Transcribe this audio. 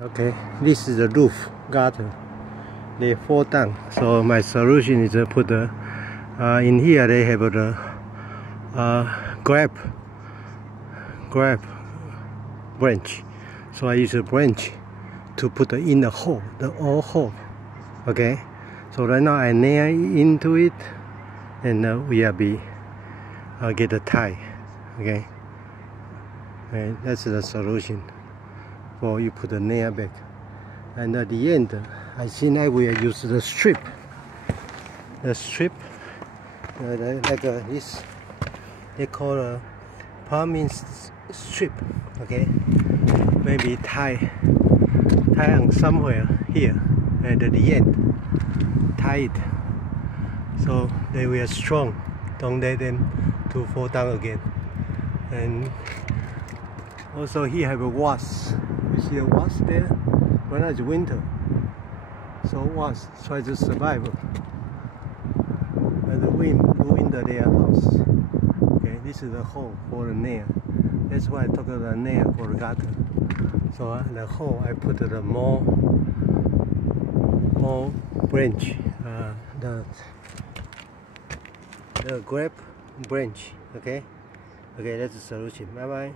Okay, this is the roof gutter. They fall down. So my solution is to put the in here. They have the grab branch. So I use a branch to put in the hole, the all hole. Okay. So right now I nail into it, and we are get a tie. Okay. And that's the solution. For you put the nail back, and at the end, I think I will use the strip. The strip, like this, they call a plumbing strip. Okay, maybe tie on somewhere here, and at the end, tie it so they will strong. Don't let them to fall down again. And also here have a wasp. You see a wasp there? Right now it's winter, so wasps try to survive. And the wind blew into their house. Okay, this is the hole for the nail. That's why I took the nail for the gutter. So the hole I put the more branch, the grab branch. Okay, that's the solution. Bye bye.